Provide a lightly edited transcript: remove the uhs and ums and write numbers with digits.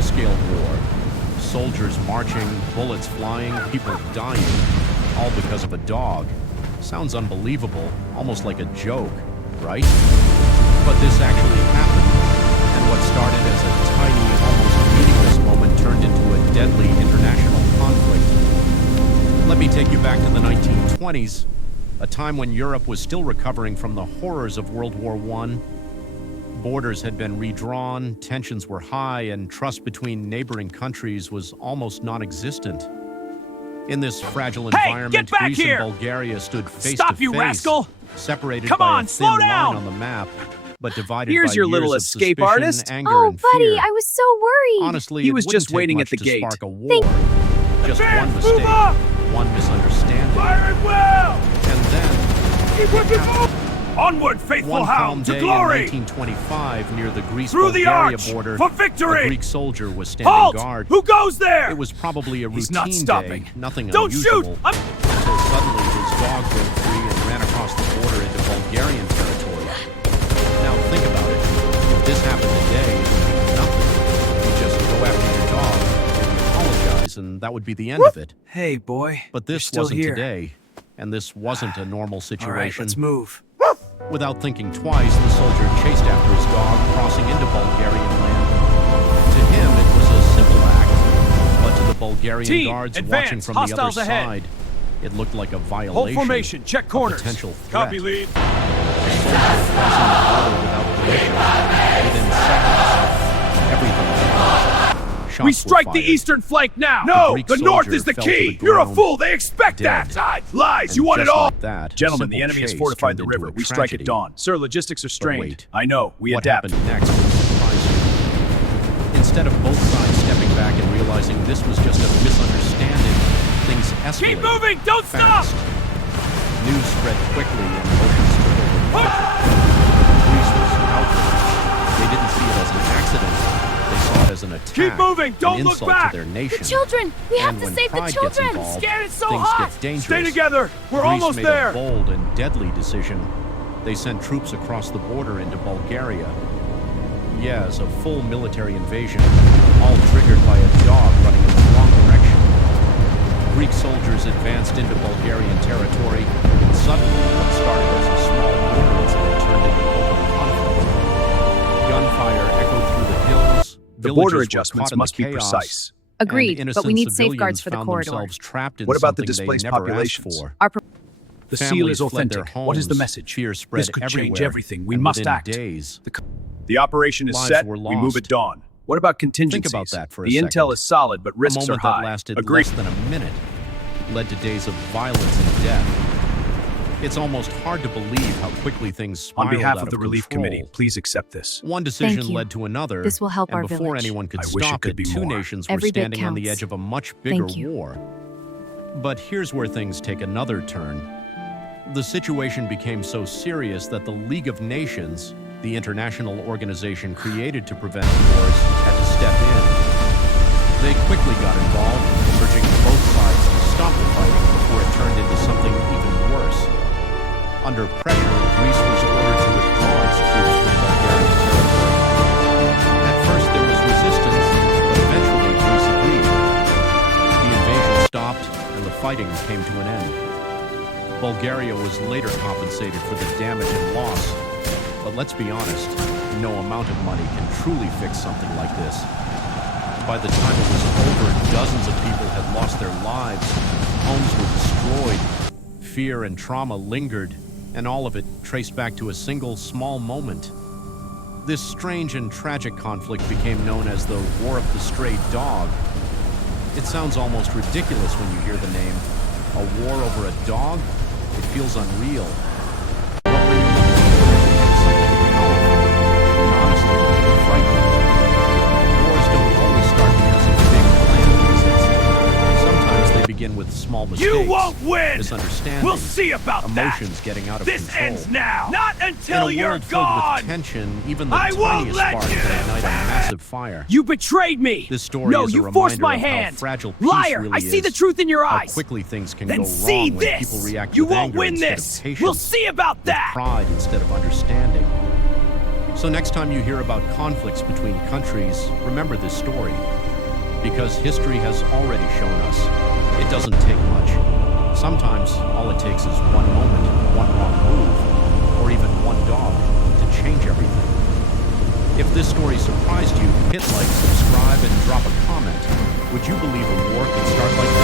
full-scale war. Soldiers marching, bullets flying, people dying, all because of a dog. Sounds unbelievable, almost like a joke, right? But this actually happened, and what started as a tiny, almost meaningless moment turned into a deadly international conflict. Let me take you back to the 1920s, a time when Europe was still recovering from the horrors of World War I. Borders had been redrawn, tensions were high, and trust between neighboring countries was almost non-existent. In this fragile environment, Greece and Bulgaria stood face to face, rascal! separated by a thin line on the map, but divided Here's by your years little of escape suspicion, artist. anger, Oh, and buddy, fear. I was so worried. Honestly, He it was wouldn't just take waiting much at the to gate. spark a war. Just one mistake, one misunderstanding, Firing well! and then Onward, faithful one calm hound, to day glory! in 1925, near the Through the Greece-Bulgaria arch, border, for victory! a Greek soldier was standing Halt! guard. Who goes there? It was probably a routine He's not stopping. day, nothing Don't unusual. shoot! Until suddenly his dog broke free and ran across the border into Bulgarian territory. Now think about it. If this happened today, it would be nothing. You'd just go after your dog and apologize, and that would be the end of it. Hey, boy. But this still wasn't here. today, and this wasn't a normal situation. All right, let's move. Without thinking twice, the soldier chased after his dog, crossing into Bulgarian land. To him, it was a simple act, but to the Bulgarian Team, guards advance. watching from the other Hostiles ahead. side, it looked like a violation. Hold formation, check a corners. potential threat. Copy, lead. The soldier crossing the border without permission. Within seconds, everything changed. Shots We were strike the fired. eastern flank now! The No! Greek The north soldier is the fell to key! the You're a ground, fool! They expect dead. that! Lies! You And want it just all! like that, Gentlemen, simple the enemy has chase fortified the turned into river. a We strike at tragedy. dawn. Sir, logistics are strained. wait. I know. We What adapt. happened next will surprise you. Instead of both sides stepping back and realizing this was just a misunderstanding, things escalated. Keep moving! Don't stop! fast. News spread quickly and emotions took over. Greece was outraged. They didn't see it as an accident. They saw it as an attack. Keep moving! Don't an look insult back! to their nation. The children! We have And to when save the pride gets children! involved, Scared it's so things hot! get dangerous. Stay together! We're Greece almost made there! a bold and deadly decision. They sent troops across the border into Bulgaria. Yes, a full military invasion, all triggered by a dog running in the wrong direction. Greek soldiers advanced into Bulgarian territory, and suddenly what started as a small border incident turned into open conflict. Gunfire echoed through the hills. The Villagers border were adjustments caught in the must be chaos, precise. Agreed, and but we need innocent safeguards civilians for the found corridor. themselves trapped in What about the something they displaced never asked populations? for. The seal Families is fled authentic. their What is the homes. message? Fear spread This could change everywhere, everything. We and must within act. days, The operation is Lives set. were We move lost. at dawn. What about contingencies? Think about that for a The second. intel is solid, but a risks are moment that high. lasted Agreed. less than a minute led to days of violence and death. It's almost hard to believe how quickly things On spiraled behalf out of the relief control. committee, please accept this. One decision Thank you. led to another, This will help and our before village. anyone could I wish it stop could it, be two more. nations were Every bit standing on the counts. edge of a much bigger Thank you. war. But here's where things take another turn. The situation became so serious that the League of Nations, the international organization created to prevent wars, had to step in. They quickly got involved, urging both sides to stop the fighting before it turned into something even worse. Under pressure, Greece was ordered to withdraw its troops from Bulgarian territory. At first there was resistance, but eventually Greece agreed. The invasion stopped, and the fighting came to an end. Bulgaria was later compensated for the damage and loss. But let's be honest, no amount of money can truly fix something like this. By the time it was over, dozens of people had lost their lives, homes were destroyed, fear and trauma lingered, and all of it traced back to a single small moment. This strange and tragic conflict became known as the War of the Stray Dog. It sounds almost ridiculous when you hear the name. A war over a dog? It feels unreal. But when you hear something powerful, and honestly, frightening. Wars don't always start because of big planned reasons. Sometimes they begin with small mistakes. You won't win! Misunderstanding. We'll see about emotions that! getting out of This control. ends now! Not until In a you're world filled gone! with tension, even the I won't tiniest let spark you! can ignite a massive fire. You betrayed me! This story no, is a you forced reminder my of how hand! fragile peace Liar! really I see is. the truth in your How eyes! quickly things can Then go see wrong when this! people react You with won't anger win instead this! of patience, We'll see about with that! pride instead of understanding. So next time you hear about conflicts between countries, remember this story. Because history has already shown us it doesn't take much. Sometimes all it takes is one moment, one wrong move, or even one dog to change everything. If this story surprised you, hit like, subscribe, and drop a comment. Would you believe a war could start like that?